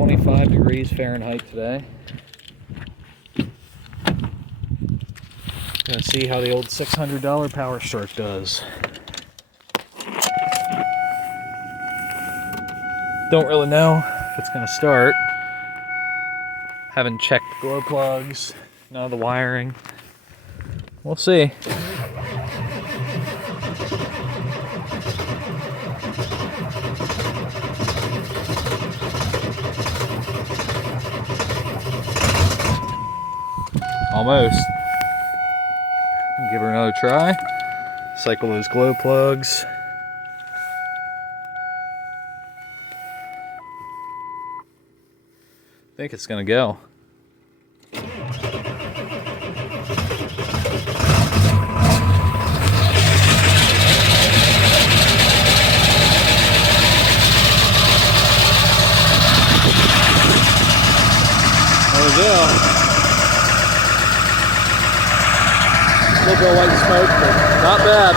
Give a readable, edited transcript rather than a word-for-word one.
25 degrees Fahrenheit today. Gonna see how the old $600 Power Stroke does. Don't really know if it's gonna start. Haven't checked the glow plugs, none of the wiring. We'll see. Almost. Give her another try. Cycle those glow plugs. I think it's gonna go. There we go. A little bit of white smoke, but not bad.